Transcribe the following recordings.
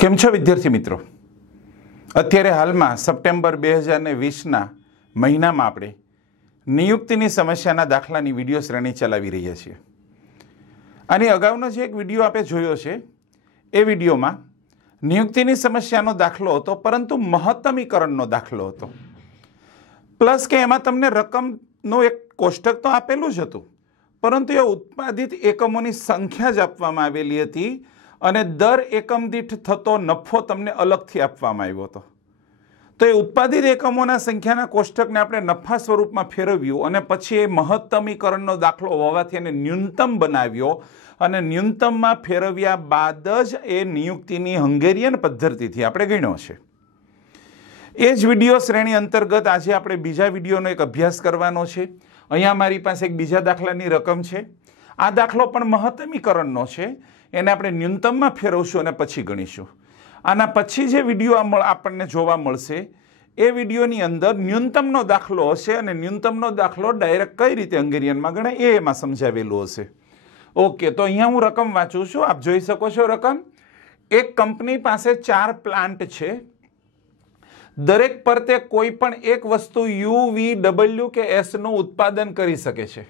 કેમ છો વિદ્યાર્થી મિત્રો? અત્યારે હાલમાં સપ્ટેમ્બર 2020ના મહિનામાં આપણે નિયુક્તિની સમસ્યાના દાખલાની વિડીયો શ્રેણી ચલાવી રહ્યા છીએ. આની અગાઉનો જે એક વિડીયો આપણે જોયો છે એ વિડીયોમાં નિયુક્તિની સમસ્યાનો દાખલો હતો, પરંતુ મહત્તમીકરણનો દાખલો હતો. પ્લસ કે એમાં તમને રકમનો એક કોષ્ટક તો આપેલું જ હતું, પરંતુ એ ઉત્પાદિત એકમોની સંખ્યા જ આપવામાં આવેલી હતી અને દર એકમ દીઠ થતો નફો તમને અલગથી આપવામાં આવ્યો હતો. તો એ ઉત્પાદિત એકમોના સંખ્યાના કોષ્ટકને આપણે નફા સ્વરૂપમાં ફેરવ્યું અને પછી એ મહત્તમીકરણનો દાખલો હોવાથી એને ન્યૂનતમ બનાવ્યો અને ન્યૂનતમમાં ફેરવ્યા બાદ જ એ નિયુક્તિની હંગેરિયન પદ્ધતિથી આપણે ગણ્યો છે. એ જ વિડીયો શ્રેણી અંતર્ગત આજે આપણે બીજા વિડીયોનો એક અભ્યાસ કરવાનો છે. અહીંયા મારી પાસે એક બીજા દાખલાની રકમ છે. આ દાખલો પણ મહત્તમીકરણનો છે. એને આપણે ન્યૂનતમમાં ફેરવશું અને પછી ગણીશું. આના પછી જે વિડીયો આપણને જોવા મળશે એ વિડીયોની અંદર ન્યૂનતમનો દાખલો હશે અને ન્યૂનતમનો દાખલો ડાયરેક્ટ કઈ રીતે હંગેરિયનમાં ગણાય એ એમાં સમજાવેલું હશે. ઓકે, તો અહીંયા હું રકમ વાંચું છું. આપ જોઈ શકો છો રકમ. એક કંપની પાસે 4 પ્લાન્ટ છે. દરેક પર તે કોઈ પણ એક વસ્તુ યુ, વી, ડબલ્યુ કે એસ નું ઉત્પાદન કરી શકે છે.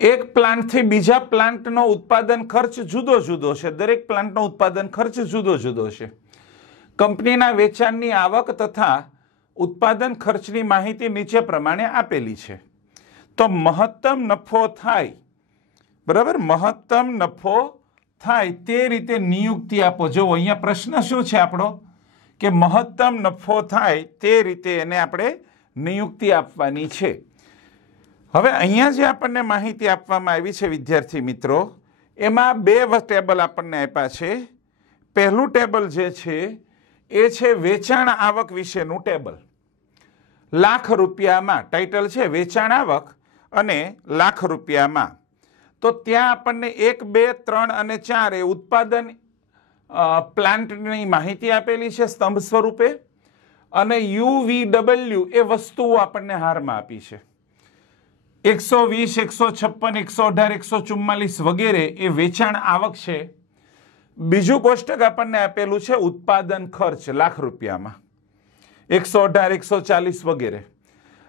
એક પ્લાન્ટથી બીજા પ્લાન્ટનો ઉત્પાદન ખર્ચ જુદો જુદો છે. દરેક પ્લાન્ટનો ઉત્પાદન ખર્ચ જુદો જુદો છે. કંપનીના વેચાણની આવક તથા ઉત્પાદન ખર્ચની માહિતી નીચે પ્રમાણે આપેલી છે. તો મહત્તમ નફો થાય, બરાબર, મહત્તમ નફો થાય તે રીતે નિયુક્તિ આપો. જો અહીંયા પ્રશ્ન શું છે આપણો, કે મહત્તમ નફો થાય તે રીતે એને આપણે નિયુક્તિ આપવાની છે. હવે અહીંયા જે આપણને માહિતી આપવામાં આવી છે વિદ્યાર્થી મિત્રો, એમાં 2 ટેબલ આપણને આપ્યા છે. પહેલું ટેબલ જે છે એ છે વેચાણ આવક વિશેનું ટેબલ. લાખ રૂપિયામાં ટાઇટલ છે વેચાણ આવક અને લાખ રૂપિયામાં. તો ત્યાં આપણને 1, 2, 3 અને 4 એ ઉત્પાદન પ્લાન્ટની માહિતી આપેલી છે સ્તંભ સ્વરૂપે, અને યુ, વી, ડબલ્યુ એ વસ્તુઓ આપણને હારમાં આપી છે. 120, 156, 118, 144 વગેરે એ વેચાણ આવક છે. બીજું કોષ્ટક આપણને આપેલું છે ઉત્પાદન ખર્ચ લાખ રૂપિયામાં, 118, 140 વગેરે.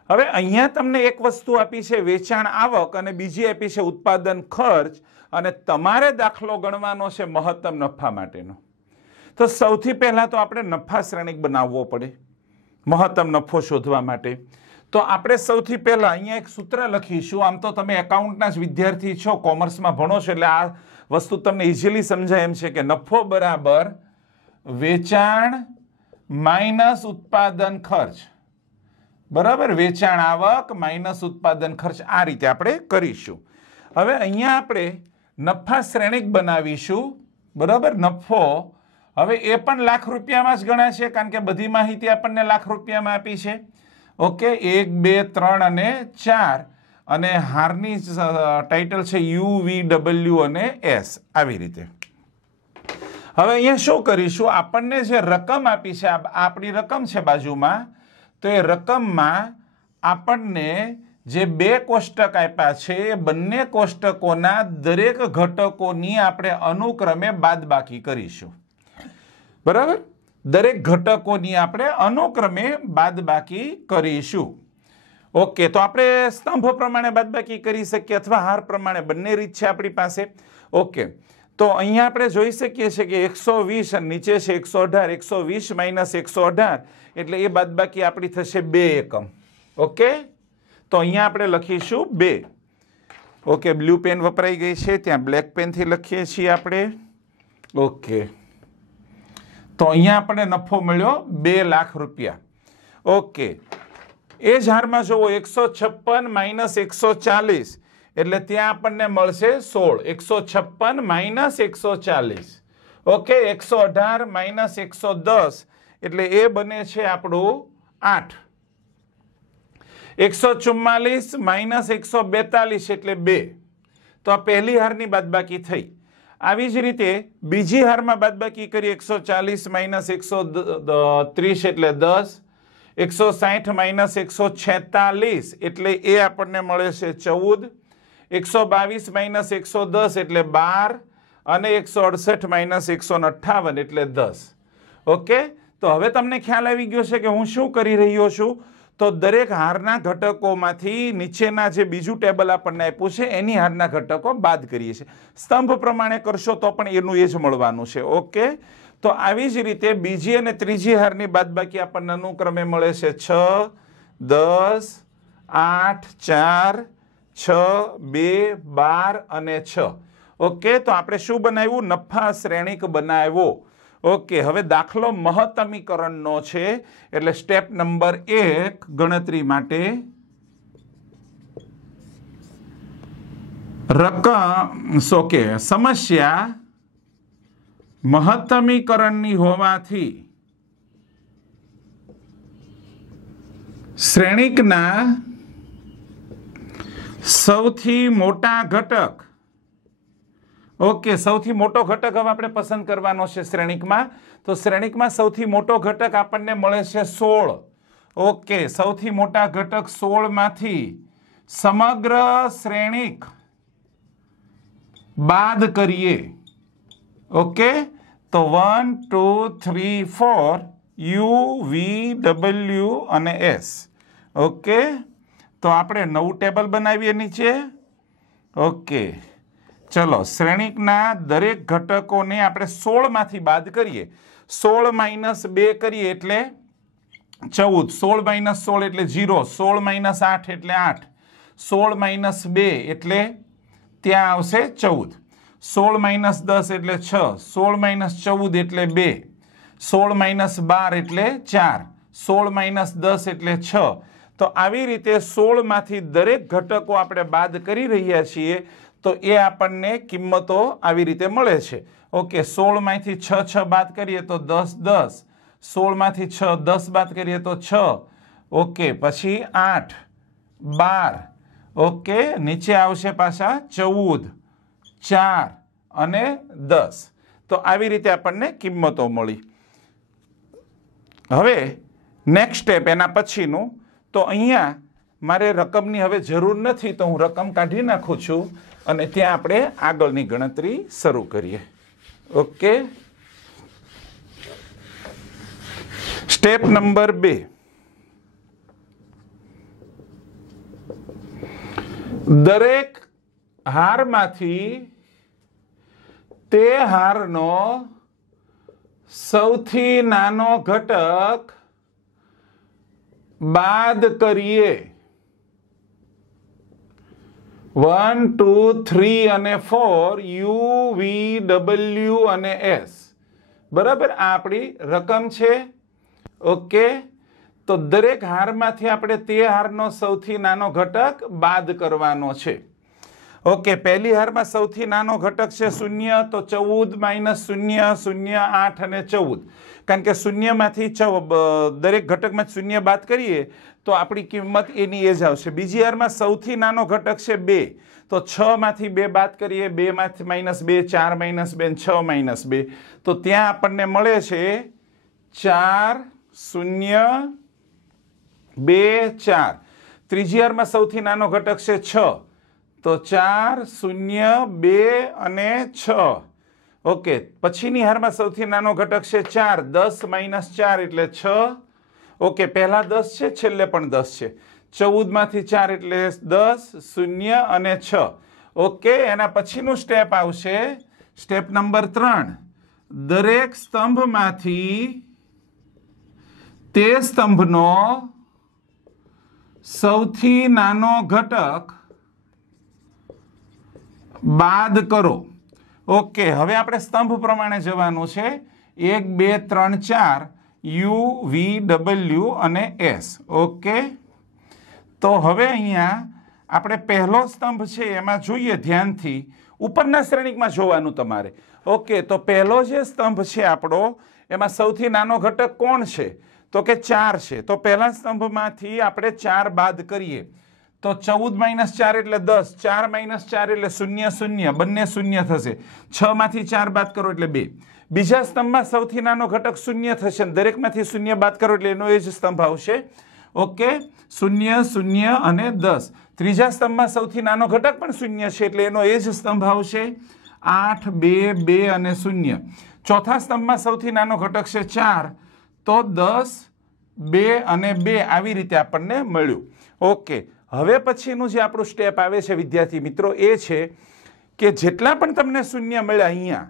હવે અહીંયા તમને એક વસ્તુ આપી છે વેચાણ આવક અને બીજી આપી છે ઉત્પાદન ખર્ચ, અને તમારે દાખલો ગણવાનો છે મહત્તમ નફા માટેનો. તો સૌથી પહેલા તો આપણે નફા શ્રેણિક બનાવવો પડે મહત્તમ નફો શોધવા માટે. તો આપણે સૌથી પહેલા અહીંયા એક સૂત્ર લખીશું. આમ તો તમે એકાઉન્ટના જ વિદ્યાર્થી છો, કોમર્સમાં ભણો છો, એટલે આ વસ્તુ તમને ઇઝીલી સમજાય એમ છે કે નફો બરાબર વેચાણ માઇનસ ઉત્પાદન ખર્ચ, બરાબર, વેચાણ આવક માઇનસ ઉત્પાદન ખર્ચ. આ રીતે આપણે કરીશું. હવે અહીંયા આપણે નફા શ્રેણિક બનાવીશું, બરાબર. નફો હવે એ પણ લાખ રૂપિયામાં જ ગણાશે, કારણ કે બધી માહિતી આપણને લાખ રૂપિયામાં આપી છે. ઓકે, 1, 2, 3 અને 4, અને હારની ટાઇટલ છે યુ, વી, ડબલ્યુ અને એસ. આવી રીતે હવે અહીંયા શું કરીશું, આપણને જે રકમ આપી છે, આપણી રકમ છે બાજુમાં, તો એ રકમમાં આપણને જે 2 કોષ્ટક આપ્યા છે એ બંને કોષ્ટકોના દરેક ઘટકોની આપણે અનુક્રમે બાદબાકી કરીશું, બરાબર. દરેક ઘટકોની આપણે અનુક્રમે બાદબાકી કરીશું. ઓકે, તો આપણે સ્તંભ પ્રમાણે બાદબાકી કરી શકીએ અથવા હાર પ્રમાણે, બંને રીત છે આપણી પાસે. ઓકે, તો અહીંયા આપણે જોઈ શકીએ છીએ કે 120 અને નીચે છે 118, 120 માઇનસ 118 એટલે એ બાદબાકી આપણી થશે 2 એકમ. ઓકે, તો અહીંયા આપણે લખીશું 2. ઓકે, બ્લુ પેન વપરાઈ ગઈ છે, ત્યાં બ્લેક પેનથી લખીએ છીએ આપણે. ઓકે, તો અહીંયા આપણે નફો મળ્યો 2 લાખ રૂપિયા. ઓકે, એ જ હારમાં જોવો 156 માઇનસ 140 એટલે ત્યાં આપણને મળશે 16. 156 માઇનસ 140. ઓકે, 118 માઇનસ 110 એટલે એ બને છે આપણું 8. 144 માઇનસ 142 એટલે 2. તો આ પહેલી હારની બાદબાકી થઈ. આવી જ રીતે બીજી હારમાં બાદબાકી કરી 140 માઇનસ 130 એટલે 10. 160 માઇનસ 146 એટલે એ આપણને મળે છે 14. 122 માઇનસ 110 એટલે 12 અને 168 માઇનસ 158 એટલે 10. ઓકે, તો હવે તમને ખ્યાલ આવી ગયો છે કે હું શું કરી રહ્યો છું. તો દરેક હારના ઘટકોમાંથી નીચેના જે બીજું ટેબલ આપણને આપ્યું છે એની હારના ઘટકો બાદ કરીએ છીએ. સ્તંભ પ્રમાણે કરશો તો પણ એનું એ જ મળવાનું છે. ઓકે, તો આવી જ રીતે બીજી અને ત્રીજી હારની બાદબાકી આપણને અનુક્રમે મળે છે 6, 10, 8, 4, 6, 2, 12 અને 6. ઓકે, તો આપણે શું બનાવ્યું? નફા શ્રેણિક બનાવ્યો. ઓકે, હવે દાખલો મહત્તમીકરણનો છે એટલે સ્ટેપ નંબર 1 ગણતરી માટે સમસ્યા મહત્તમીકરણની હોવાથી શ્રેણિકના સૌથી મોટા ઘટક. ઓકે, સૌથી મોટો ઘટક હવે આપણે પસંદ કરવાનો છે શ્રેણિકમાં. તો શ્રેણિકમાં સૌથી મોટો ઘટક આપણને મળે છે 16. ઓકે, સૌથી મોટા ઘટક 16 માંથી સમગ્ર શ્રેણિક બાદ કરીએ. ઓકે, તો 1, 2, 3, 4 U, V, W અને S. ઓકે, તો આપણે નવું ટેબલ બનાવીએ નીચે. ઓકે, ચલો શ્રેણિકના દરેક ઘટકોને આપણે 16 માંથી બાદ કરીએ. 16 માઇનસ 2 કરીએ એટલે 14. 16 માઇનસ 16 એટલે 0. 16 માઇનસ 8 એટલે 8. 16 માઇનસ 2 એટલે ત્યાં આવશે 14. 16 માઇનસ 10 એટલે 6. 16 માઇનસ 14 એટલે 2. 16 માઇનસ 12 એટલે 4. 16 માઇનસ 10 એટલે 6. તો આવી રીતે 16 માંથી દરેક ઘટકો આપણે બાદ કરી રહ્યા છીએ. તો એ આપણને કિંમતો આવી રીતે મળે છે. ઓકે, 16 માંથી 6 બાદ કરીએ તો 10, 10. 16 માંથી 6 10 બાદ કરીએ તો 6. ઓકે, પછી 8, 12. ઓકે, નીચે આવશે પાછા 14, 4 અને 10. તો આવી રીતે આપણને કિંમતો મળી. હવે નેક્સ્ટ સ્ટેપ એના પછીનું. તો અહીંયા મારે રકમની હવે જરૂર નથી, તો હું રકમ કાઢી નાખું છું અને ત્યાં આપણે આગળની ગણતરી શરૂ કરીએ. Okay, step number 2. દરેક હારમાંથી તે હારનો સૌથી નાનો ઘટક બાદ કરીએ. 1, 2, 3 અને 4 U, V, W અને S. બરાબર, આ આપણી રકમ છે. ઓકે, તો દરેક હારમાંથી આપણે તે હારનો સૌથી નાનો ઘટક બાદ કરવાનો છે. ઓકે, પહેલી હારમાં સૌથી નાનો ઘટક છે 0. તો 14 માઇનસ 0, 0, 8 અને 14. કારણ કે 0 માંથી દરેક ઘટકમાં 0 બાદ કરીએ તો આપણી કિંમત એની એ જ આવશે. બીજી હારમાં સૌથી નાનો ઘટક છે 2. તો 6 માંથી 2 બાદ કરીએ. 2 માંથી માઇનસ 2, 4 માઇનસ 2, 6 માઇનસ 2. તો ત્યાં આપણને મળે છે 4, 0, 2, 4. ત્રીજી હારમાં સૌથી નાનો ઘટક છે 6. તો 4, 0, 2 અને 6. ઓકે, પછીની હારમાં સૌથી નાનો ઘટક છે 4. 10 માઇનસ 4 એટલે 6. ઓકે, પહેલા 10 છે, છેલ્લે પણ 10 છે. 14 માંથી 4 એટલે 10, 0 અને 6. ઓકે, એના પછીનું સ્ટેપ આવશે સ્ટેપ નંબર 3. દરેક સ્તંભમાંથી તે સ્તંભનો સૌથી નાનો ઘટક બાદ કરો. ઓકે, હવે આપણે સ્તંભ પ્રમાણે જવાનું છે. 1, 2, 3, 4 U, V, W અને S. ઓકે, તો હવે અહીંયા આપણે પહેલો સ્તંભ છે એમાં જોઈએ ધ્યાનથી. ઉપરના શ્રેણિકમાં જોવાનું તમારે. ઓકે, તો પહેલો જે સ્તંભ છે આપણો એમાં સૌથી નાનો ઘટક કોણ છે? તો કે 4 છે. તો પહેલા સ્તંભમાંથી આપણે 4 બાદ કરીએ. તો 14 માઇનસ 4 એટલે 10. 4 માઇનસ 4 એટલે 0, 0. બંને 0 થશે. 6 માંથી 4 બાદ કરો એટલે 2. બીજા સ્તંભમાં સૌથી નાનો ઘટક 0 થશે. દરેકમાંથી 0 બાદ કરો એટલે એનો એ જ સ્તંભ આવશે. ઓકે, 0, 0 અને 10. ત્રીજા સ્તંભમાં સૌથી નાનો ઘટક પણ 0 છે એટલે એનો એ જ સ્તંભ આવશે. 8, 2, 2 અને 0. ચોથા સ્તંભમાં સૌથી નાનો ઘટક છે 4, તો 10, 2 અને 2 આવી રીતે આપણને મળ્યું. ઓકે, હવે પછીનું જે આપણું સ્ટેપ આવે છે વિદ્યાર્થી મિત્રો એ છે કે જેટલા પણ તમને શૂન્ય મળ્યા અહીંયા,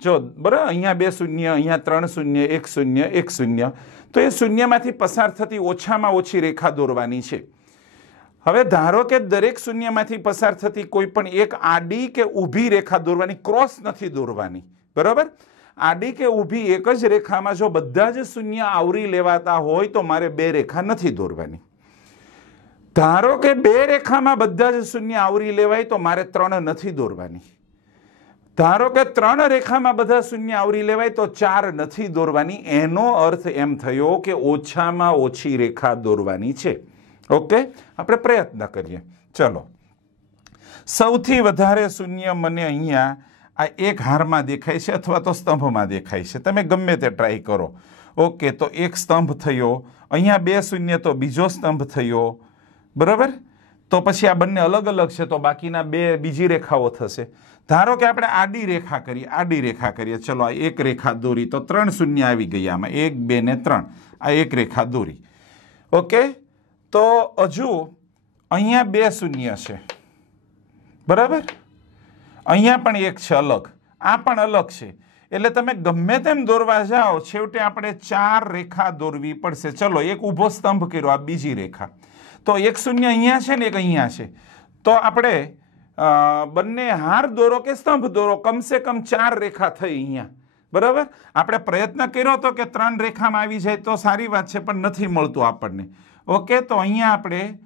જો બરાબર, અહીંયા 2 શૂન્ય, અહીંયા 3 શૂન્ય, 1 શૂન્ય, 1 શૂન્ય, તો એ શૂન્યમાંથી પસાર થતી ઓછામાં ઓછી રેખા દોરવાની છે. હવે ધારો કે દરેક શૂન્યમાંથી પસાર થતી કોઈ પણ એક આડી કે ઊભી રેખા દોરવાની, ક્રોસ નથી દોરવાની, બરાબર. આડી કે ઊભી એક જ રેખામાં જો બધા જ શૂન્ય આવરી લેવાતા હોય તો મારે 2 રેખા નથી દોરવાની. ધારો કે 2 રેખામાં બધા જ શૂન્ય આવરી લેવાય તો મારે 3 નથી દોરવાની. ધારો કે 3 રેખામાં બધા શૂન્ય આવરી લેવાય તો 4 નથી દોરવાની. એનો અર્થ એમ થયો કે ઓછામાં ઓછી રેખા દોરવાની છે. ઓકે, આપણે પ્રયત્ન કરીએ. ચલો, સૌથી વધારે શૂન્ય મને અહીંયા આ એક હારમાં દેખાય છે અથવા તો સ્તંભમાં દેખાય છે. તમે ગમે તે ટ્રાય કરો. ઓકે, તો એક સ્તંભ થયો, અહીંયા 2 શૂન્ય તો બીજો સ્તંભ થયો, બરાબર. તો પછી આ બંને અલગ અલગ છે તો બાકીના 2 બીજી રેખાઓ થશે. ધારો કે આપણે આડી રેખા કરીએ, ચલો આ એક રેખા દોરી તો 3 શૂન્ય આવી ગયા આમાં, 1, 2 ને 3, આ એક રેખા દોરી. ઓકે, તો હજુ અહીંયા 2 શૂન્ય છે, બરાબર. અહીંયા પણ એક છે અલગ, આ પણ અલગ છે. એટલે તમે ગમે તેમ દોરવા જાઓ છેવટે આપણે 4 રેખા દોરવી પડશે. ચલો, એક ઊભો સ્તંભ કર્યો, આ બીજી રેખા, તો 1 શૂન્ય અહીંયા છે ને 1 અહીંયા છે, તો આપણે બંને હાર દોરો કે સ્તંભ દોરો, કમસે કમ 4 રેખા થઈ અહીંયા, બરાબર. આપણે પ્રયત્ન કર્યો હતો કે 3 રેખામાં આવી જાય તો સારી વાત છે, પણ નથી મળતું આપણને. ઓકે, તો અહીંયા આપણે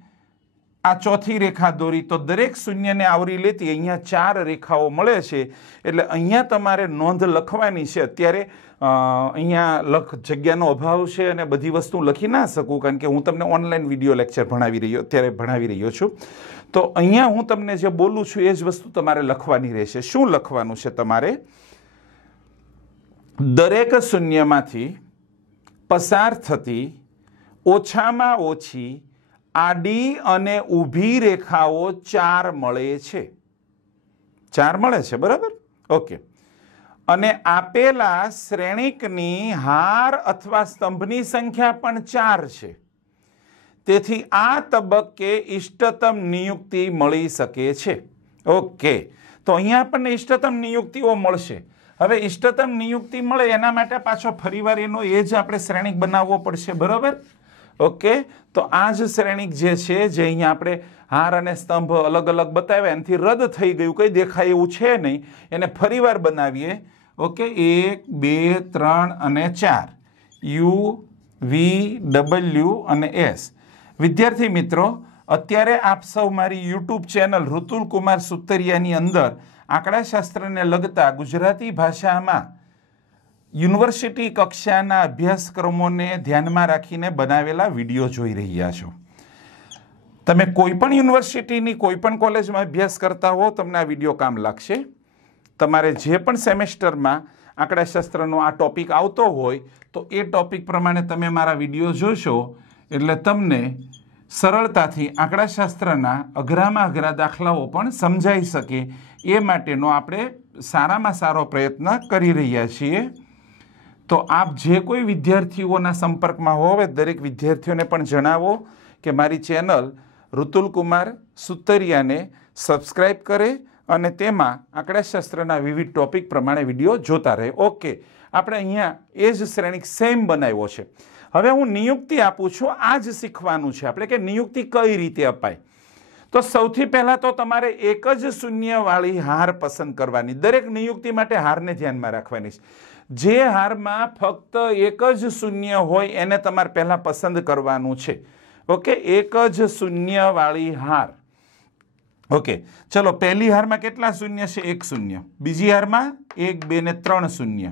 આ ચોથી રેખા દોરી તો દરેક શૂન્યને આવરી લેતી અહીંયા 4 રેખાઓ મળે છે. એટલે અહીંયા તમારે નોંધ લખવાની છે. અત્યારે અહીંયા જગ્યાનો અભાવ છે અને બધી વસ્તુ લખી ના શકું કારણ કે હું તમને ઓનલાઈન વિડીયો લેક્ચર ભણાવી રહ્યો છું. તો અહીંયા હું તમને જે બોલું છું એ જ વસ્તુ તમારે લખવાની રહેશે. શું લખવાનું છે તમારે? દરેક શૂન્યમાંથી પસાર થતી ઓછામાં ઓછી આડી અને ઊભી રેખાઓ 4 મળે છે. 4 મળે છે, બરાબર. ઓકે, અને આપેલા શ્રેણિકની હાર અથવા સ્તંભની સંખ્યા પણ 4 છે. તેથી આ તબક્કે ઇષ્ટતમ નિયુક્તિ મળી શકે છે. ઓકે, તો અહીંયા આપણને ઇષ્ટતમ નિયુક્તિઓ મળશે. હવે ઇષ્ટતમ નિયુક્તિ મળે એના માટે પાછો ફરીવાર એનો એ જ આપણે શ્રેણિક બનાવવો પડશે, બરાબર. ઓકે, તો આ જ શ્રેણિક જે છે, જે અહીંયા આપણે હાર અને સ્તંભ અલગ અલગ બતાવ્યા એનાથી રદ થઈ ગયું, કંઈ દેખાય એવું છે નહીં, એને ફરીવાર બનાવીએ. ઓકે, 1, 2, 3 અને 4, યુ, વી, ડબલ્યુ અને એસ. વિદ્યાર્થી મિત્રો, અત્યારે આપ સૌ મારી યુટ્યુબ ચેનલ ઋતુલ કુમાર સુતરિયાની અંદર આંકડાશાસ્ત્રને લગતા ગુજરાતી ભાષામાં યુનિવર્સિટી કક્ષાના અભ્યાસક્રમોને ધ્યાનમાં રાખીને બનાવેલા વિડીયો જોઈ રહ્યા છો. તમે કોઈ પણ યુનિવર્સિટીની કોઈ પણ કોલેજમાં અભ્યાસ કરતા હો, તમને આ વિડીયો કામ લાગશે. તમારે જે પણ સેમેસ્ટરમાં આંકડાશાસ્ત્રનો આ ટોપિક આવતો હોય તો એ ટોપિક પ્રમાણે તમે મારા વિડીયો જોશો એટલે તમને સરળતાથી આંકડાશાસ્ત્રના અઘરામાં અઘરા દાખલાઓ પણ સમજાઈ શકે. એ માટેનો આપણે સારામાં સારો પ્રયત્ન કરી રહ્યા છીએ. તો આપ જે કોઈ વિદ્યાર્થીઓના સંપર્કમાં હોવે દરેક વિદ્યાર્થીઓને પણ જણાવો કે મારી ચેનલ ઋતુલ કુમાર સુતરિયાને સબસ્ક્રાઈબ કરે અને તેમાં આંકડાશાસ્ત્રના વિવિધ ટોપિક પ્રમાણે વિડીયો જોતા રહે. ઓકે, આપણે અહીંયા એ જ શ્રેણિક સેમ બનાવ્યો છે. હવે હું નિયુક્તિ આપું છું, આ જ શીખવાનું છે આપણે કે નિયુક્તિ કઈ રીતે અપાય. તો સૌથી પહેલાં તો તમારે એક જ શૂન્યવાળી હાર પસંદ કરવાની. દરેક નિયુક્તિ માટે હારને ધ્યાનમાં રાખવાની છે. જે હારમાં ફક્ત એક જ શૂન્ય હોય એને તમારે પહેલાં પસંદ કરવાનું છે. ઓકે, એક જ શૂન્યવાળી હાર. ઓકે, ચલો, પહેલી હારમાં કેટલા શૂન્ય છે? 1 શૂન્ય. બીજી હારમાં 1, 2 ને 3 શૂન્ય.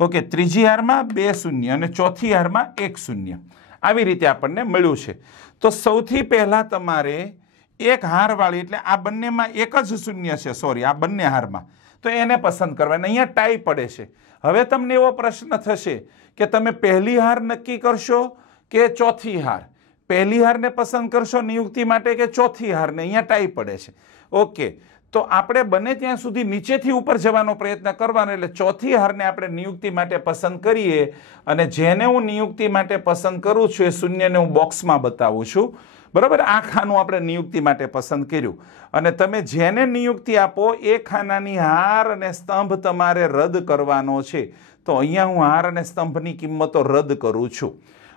ઓકે, ત્રીજી હારમાં 2 શૂન્ય અને ચોથી હારમાં 1 શૂન્ય. આવી રીતે આપણને મળ્યું છે. તો સૌથી પહેલાં તમારે એક હારવાળી, એટલે આ બંનેમાં એક જ શૂન્ય છે, સોરી, આ બંને હારમાં, તો એને પસંદ કરવાની. અહીંયા ટાઈ પડે છે. હવે તમને એવો પ્રશ્ન થશે કે તમે પહેલી હાર નક્કી કરશો કે ચોથી હાર? પહેલી હારને પસંદ કરશો નિયુક્તિ માટે કે ચોથી હારને? અહીંયા ટાઈ પડે છે. ઓકે, તો આપણે બને ત્યાં સુધી નીચેથી ઉપર જવાનો પ્રયત્ન કરવાનો. એટલે ચોથી હારને આપણે નિયુક્તિ માટે પસંદ કરીએ અને જેને હું નિયુક્તિ માટે પસંદ કરું છું એ શૂન્યને હું બોક્સમાં બતાવું છું. બરાબર, આ ખાનું આપણે નિયુક્તિ માટે પસંદ કર્યું અને તમે જેને નિયુક્તિ આપો એ ખાનાની હાર અને સ્તંભ તમારે રદ કરવાનો છે. તો અહીંયા હું હાર અને સ્તંભની કિંમતો રદ કરું છું.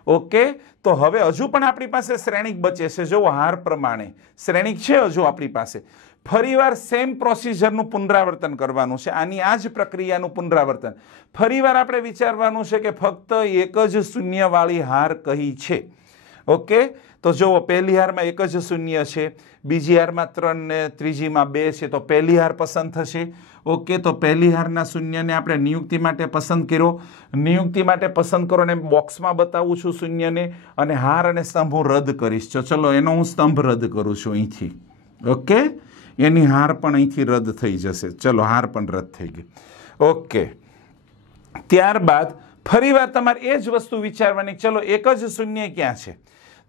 ઓકે, તો હવે હજુ પણ આપણી પાસે શ્રેણિક બચે છે. જો હાર પ્રમાણે શ્રેણિક છે હજુ આપણી પાસે. ફરીવાર સેમ પ્રોસિજરનું પુનરાવર્તન કરવાનું છે. આની આ જ પ્રક્રિયાનું પુનરાવર્તન. ફરીવાર આપણે વિચારવાનું છે કે ફક્ત એક જ શૂન્યવાળી હાર કઈ છે. ઓકે, તો જુઓ, પહેલી હારમાં એક જ શૂન્ય છે, બીજી હારમાં 3 ને ત્રીજીમાં 2 છે, તો પહેલી હાર પસંદ થશે. ઓકે, તો પહેલી હારના શૂન્યને આપણે નિયુક્તિ માટે પસંદ કર્યો. નિયુક્તિ માટે પસંદ કરો અને બોક્સમાં બતાવું છું શૂન્યને, અને હાર અને સ્તંભ હું રદ કરીશ. ચલો, એનો હું સ્તંભ રદ કરું છું અહીંથી. ઓકે, એની હાર પણ અહીંથી રદ થઈ જશે. ચલો, હાર પણ રદ થઈ ગઈ. ઓકે, ત્યારબાદ ફરીવાર તમારે એ જ વસ્તુ વિચારવાની. ચલો, એક જ શૂન્ય ક્યાં છે?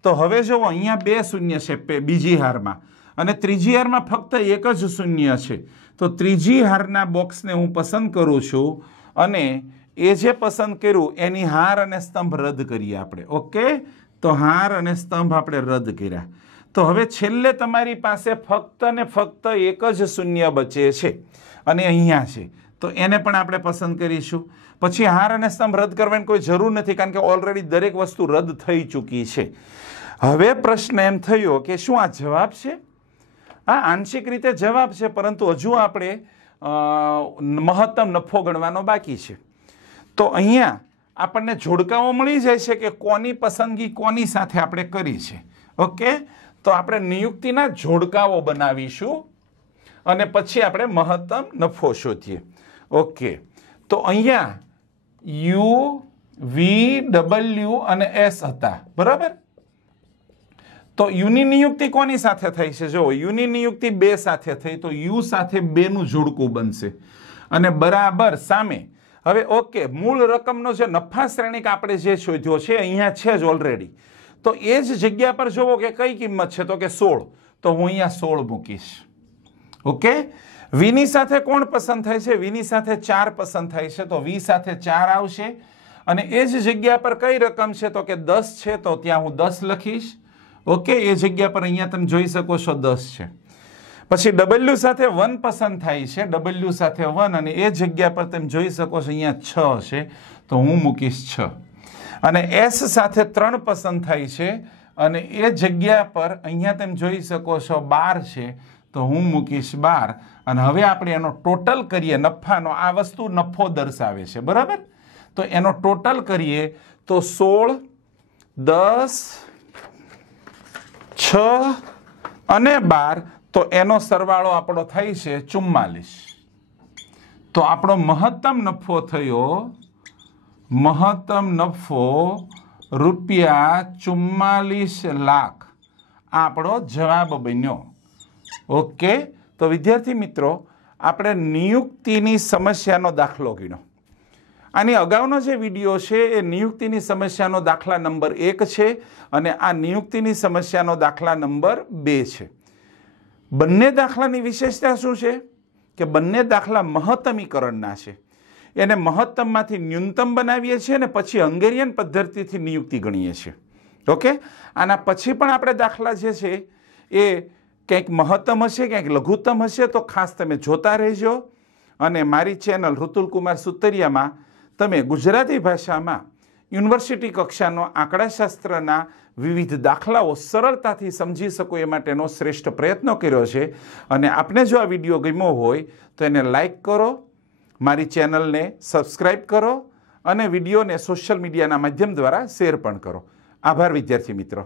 તો હવે જુઓ, અહીંયા 2 શૂન્ય છે બીજી હારમાં અને ત્રીજી હારમાં ફક્ત એક જ શૂન્ય છે. તો ત્રીજી હારના બોક્સને હું પસંદ કરું છું અને એ જે પસંદ કર્યું એની હાર અને સ્તંભ રદ કરીએ આપણે. ઓકે, તો હાર અને સ્તંભ આપણે રદ કર્યા. તો હવે છેલ્લે તમારી પાસે ફક્ત ને ફક્ત એક જ શૂન્ય બચે છે અને અહીંયા છે, તો એને પણ આપણે પસંદ કરીશું. પછી હાર અને સ્તંભ રદ કરવાની કોઈ જરૂર નથી, કારણ કે ઓલરેડી દરેક વસ્તુ રદ થઈ ચૂકી છે. હવે પ્રશ્ન એમ થયો કે શું આ જવાબ છે? હા, આંશિક રીતે જવાબ છે, પરંતુ હજુ આપણે મહત્તમ નફો ગણવાનો બાકી છે. તો અહીંયા આપણને જોડકાઓ મળી જાય છે કે કોની પસંદગી કોની સાથે આપણે કરી છે. ઓકે, તો આપણે નિયુક્તિના જોડકાઓ બનાવીશું અને પછી આપણે મહત્તમ નફો શોધીએ. ઓકે, તો અહીંયા યુ, વી, ડબલ્યુ અને એસ હતા. બરાબર, તો યુની નિયુક્તિ કોની સાથે થઈ છે? જો, યુની નિયુક્તિ 2 સાથે થઈ, તો યુ સાથે 2નું જોડકું બનશે અને બરાબર સામે. હવે ઓકે, મૂળ રકમનો જે નફા શ્રેણિક આપણે જે શોધ્યો છે અહીંયા છે જ ઓલરેડી. તો એ જ જગ્યા પર જોવો કે કઈ કિંમત છે, તો કે 16. તો હું અહીંયા 16 મૂકીશ. ઓકે, વીની સાથે કોણ પસંદ થાય છે? વીની સાથે 4 પસંદ થાય છે, તો વી સાથે 4 આવશે. અને એ જ જગ્યા પર કઈ રકમ છે? તો કે 10 છે, તો ત્યાં હું 10 લખીશ. ઓકે, એ જગ્યા પર અહીંયા તમે જોઈ શકો છો 10 છે. પછી ડબલ્યુ સાથે 1 પસંદ થાય છે, ડબલ્યુ સાથે 1, અને એ જગ્યા પર તમે જોઈ શકો છો અહીંયા 6 છે, તો હું મૂકીશ 6. અને એસ સાથે 3 પસંદ થાય છે અને એ જગ્યા પર અહીંયા તમે જોઈ શકો છો 12 છે, તો હું મૂકીશ 12. અને હવે આપણે એનો ટોટલ કરીએ નફાનો. આ વસ્તુ નફો દર્શાવે છે. બરાબર, તો એનો ટોટલ કરીએ તો 16, 10, 6 અને 12, તો એનો સરવાળો આપણો થાય છે 44. તો આપણો મહત્તમ નફો થયો, મહત્તમ નફો ₹44 લાખ. આપણો જવાબ બન્યો. ઓકે, તો વિદ્યાર્થી મિત્રો, આપણે નિયુક્તિની સમસ્યાનો દાખલો ગણ્યો. આની અગાઉનો જે વિડીયો છે એ નિયુક્તિની સમસ્યાનો દાખલા નંબર 1 છે અને આ નિયુક્તિની સમસ્યાનો દાખલા નંબર 2 છે. બંને દાખલાની વિશેષતા શું છે કે બંને દાખલા મહત્તમીકરણના છે. એને મહત્તમમાંથી ન્યૂનતમ બનાવીએ છીએ અને પછી હંગેરિયન પદ્ધતિથી નિયુક્તિ ગણીએ છીએ. ઓકે, આના પછી પણ આપણે દાખલા જે છે એ કંઈક મહત્તમ હશે, કંઈક લઘુત્તમ હશે, તો ખાસ તમે જોતા રહેજો. અને મારી ચેનલ ઋતુલ કુમાર સુતરિયામાં તમે ગુજરાતી ભાષામાં યુનિવર્સિટી કક્ષાનો આંકડાશાસ્ત્રના વિવિધ દાખલાઓ સરળતાથી સમજી શકો એ માટેનો શ્રેષ્ઠ પ્રયત્ન કર્યો છે. અને આપને જો આ વિડીયો ગમ્યો હોય તો એને લાઈક કરો, મારી ચેનલને સબસ્ક્રાઈબ કરો અને વિડીયોને સોશિયલ મીડિયાના માધ્યમ દ્વારા શેર પણ કરો. આભાર વિદ્યાર્થી મિત્રો.